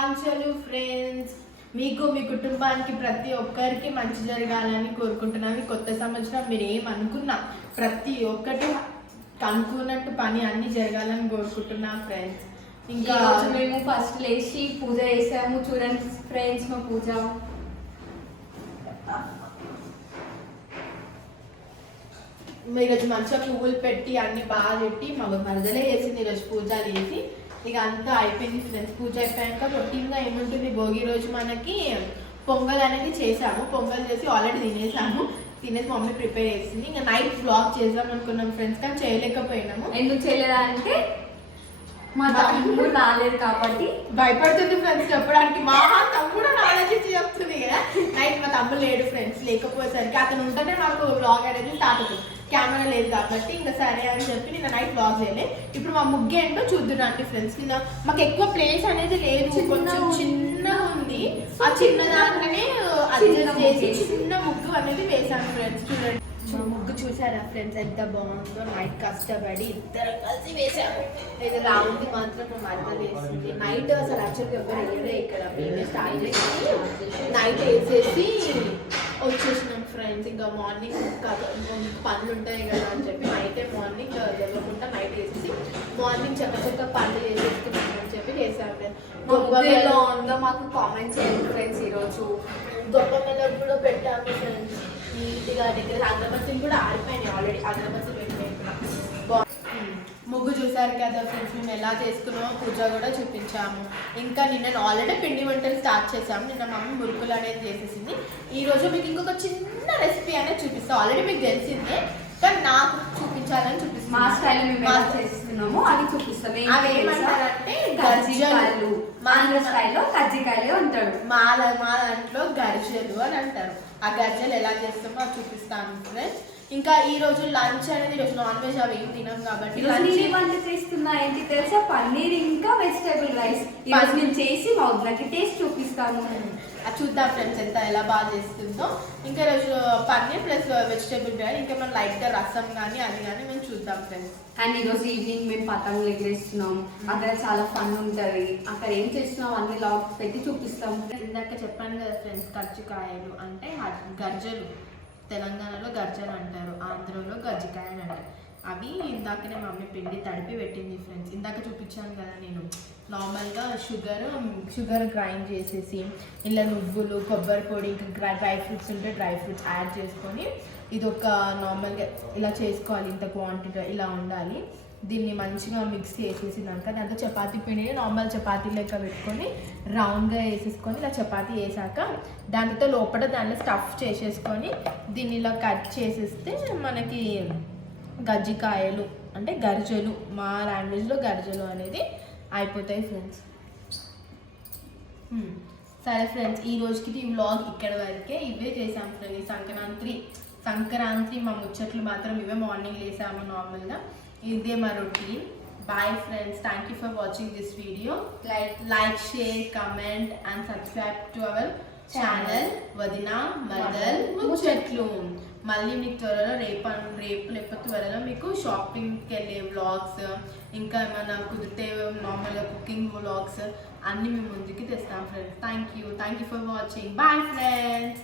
శుభాకాంక్షలు ఫ్రెండ్స్. మీకు మీ కుటుంబానికి ప్రతి ఒక్కరికి మంచి జరగాలని కోరుకుంటున్నాను. కొత్త సంవత్సరం మీరు ఏమనుకున్నా ప్రతి ఒక్కటి అనుకున్నట్టు పని అన్ని జరగాలని కోరుకుంటున్నా ఫ్రెండ్స్. ఇంకా మేము ఫస్ట్ లేచి పూజ చేసాము. చూడండి ఫ్రెండ్స్ మా పూజ. ఈరోజు మంచిగా పువ్వులు పెట్టి అన్ని బాగా పెట్టి మా మరదలే చేసింది ఈరోజు పూజ చేసి. ఇక అంతా అయిపోయింది ఫ్రెండ్స్. పూజ అయిపోయాక రొటీన్గా ఏముంటుంది, భోగి రోజు మనకి పొంగల్ అనేది చేసాము. పొంగల్ చేసి ఆల్రెడీ తినేసి మమ్మీ ప్రిపేర్ చేసింది. ఇంకా నైట్ వ్లాగ్ చేద్దాం అనుకున్నాం ఫ్రెండ్స్, కానీ చేయలేకపోయినాము. ఎందుకు చేయలేదా అంటే మా తమ్ముడు రాలేదు కాబట్టి భయపడుతుంది ఫ్రెండ్స్ చెప్పడానికి. మా తమ్ముడు ఆలోచించి చెప్తుంది కదా. నైట్ మా తమ్ముడు లేడు ఫ్రెండ్స్, లేకపోయేసరికి అతను ఉంటేనే మాకు వ్లాగ్ అనేది స్టార్ట్ అవుతుంది. కెమెరా లేదు కాబట్టి ఇంకా సరే అని చెప్పి నిన్న నైట్ వ్లాగ్ చేయలే. ఇప్పుడు మా ముగ్గు ఏంటో చూద్దురండి ఫ్రెండ్స్. నిన్న మాకు ఎక్కువ ప్లేస్ అనేది లేదు, కొంచెం చిన్నగా ఉంది. ఆ చిన్న దాంట్లోనే అడ్జస్ట్ చేసి చిన్న ముగ్గు అనేది వేసాను ఫ్రెండ్స్. చూడండి ముగ్గు చూసారా ఫ్రెండ్స్ ఎంత బాగుందో. నైట్ కష్టపడి ఇద్దరం కలిసి వేసాము. లేదా రావుంది మాత్రం మా మధ్య వేసింది. నైట్ అసలు యాక్చువల్గా ఎవరు వేయలే ఇక్కడ. మేమే స్టార్ట్ చేసి నైట్ వేసేసి వచ్చేసినాం ఫ్రెండ్స్. ఇంకా మార్నింగ్ పనులు ఉంటాయి కదా అని చెప్పి మార్నింగ్ వెళ్ళకుండా నైట్ వేసేసి మార్నింగ్ చక్క పనులు చేసేసుకున్నాం అని చెప్పి చేసాం ఫ్రెండ్స్. గొప్పలో ఉందో మాకు కామెంట్ చేయండి ఫ్రెండ్స్. ఈరోజు గొప్ప మీద కూడా పెట్టాము ఫ్రెండ్స్. నీట్గా దగ్గర అగరబత్తులు కూడా ఆడిపోయినాయి ఆల్రెడీ. అగరబత్తులు పెట్టినాయి. ముగ్గు చూసారు కదా ఫ్రెండ్స్, మేము ఎలా చేసుకున్నామో పూజ కూడా చూపించాము. ఇంకా నిన్న ఆల్రెడీ పిండి వంటలు స్టార్ట్ చేసాము. నిన్న మమ్మీ మురుకులు అనేది చేసేసింది. ఈరోజు మీకు ఇంకొక చిన్న రెసిపీ అనేది చూపిస్తాం. ఆల్రెడీ మీకు తెలిసిందే, కానీ నాకు చూపించాలని చూపిస్తాం. మా స్టైల్ మేము చేస్తున్నాము అది చూపిస్తాం. అవి ఏమంటారంటే గర్జలు. మా స్టైల్లో కజ్జికాయలు అంటాడు. మా దాంట్లో గర్జలు అని అంటారు. ఆ గర్జలు ఎలా చేస్తామో అది చూపిస్తాను ఫ్రెండ్స్. ఇంకా ఈ రోజు లంచ్ అనేది ఈరోజు నాన్ వెజ్ అవి ఏం తినాం కాబట్టి వంట చేస్తున్నా ఏంటి తెలుసా, పన్నీర్ ఇంకా వెజిటేబుల్ రైస్. ఈరోజు నేను చేసి మా వద్దకి టేస్ట్ చూపిస్తాను. అది చూద్దాం ఫ్రెండ్స్ ఎంత ఎలా బాగా చేస్తుందో. ఇంకా ఈరోజు పన్నీర్ ప్లస్ వెజిటేబుల్ రైస్, ఇంకా మనం లైట్గా రసం కానీ అది కానీ మేము చూద్దాం ఫ్రెండ్స్. అండ్ ఈరోజు ఈవినింగ్ మేము పతంగులు ఎగరేస్తున్నాం. అక్కడ చాలా ఫన్ ఉంటుంది. అక్కడ ఏం చేస్తున్నాం అన్ని లాగ్స్ పెట్టి చూపిస్తాం. ఇందాక చెప్పాను కదా ఫ్రెండ్స్, కజ్జికాయలు అంటే గర్జలు. తెలంగాణలో గర్జలు అంటారు, ఆంధ్రలో గజ్జికాయలు అంటారు. అవి ఇందాకనే మమ్మీ పిండి తడిపి పెట్టింది ఫ్రెండ్స్. ఇందాక చూపించాను కదా నేను నార్మల్గా షుగర్ గ్రైండ్ చేసేసి ఇలా నువ్వులు, కొబ్బరి పొడి, ఇంకా డ్రై ఫ్రూట్స్ ఉంటే డ్రై ఫ్రూట్స్ యాడ్ చేసుకొని ఇది ఒక నార్మల్గా ఇలా చేసుకోవాలి. ఇంత క్వాంటిటీ ఇలా ఉండాలి. దీన్ని మంచిగా మిక్స్ చేసేసినాక దాంట్లో చపాతీ పిండిని నార్మల్ చపాతీ లెక్క పెట్టుకొని రౌండ్గా వేసేసుకొని ఇలా చపాతీ వేసాక దాంతో లోపల దాన్ని స్టఫ్ చేసేసుకొని దీన్ని ఇలా కట్ చేసేస్తే మనకి గజ్జికాయలు అంటే గర్జలు, మా లాంగ్వేజ్లో గర్జలు అనేది అయిపోతాయి ఫ్రెండ్స్. సరే ఫ్రెండ్స్, ఈ రోజుకి ఈ వ్లాగ్ ఇక్కడ వరకే. ఇవే చేసాం ఫ్రెండ్స్. సంక్రాంతి మా ముచ్చట్లు మాత్రం ఇవే. మార్నింగ్ లేసాము నార్మల్గా. ఇదే మా routine. Bye friends. Thank you for watching this video. Like, share, comment and subscribe to our channel Vadina Maradal ముచ్చట్లు. మళ్ళీ మీకు త్వరలో రేపు లేకపోతే త్వరలో మీకు షాపింగ్కి వెళ్ళే వ్లాగ్స్, ఇంకా ఏమైనా కుదిరితే నార్మల్గా కుకింగ్ వ్లాగ్స్ అన్నీ మేము ముందుకి తెస్తాం friends. Thank you for watching. Bye friends.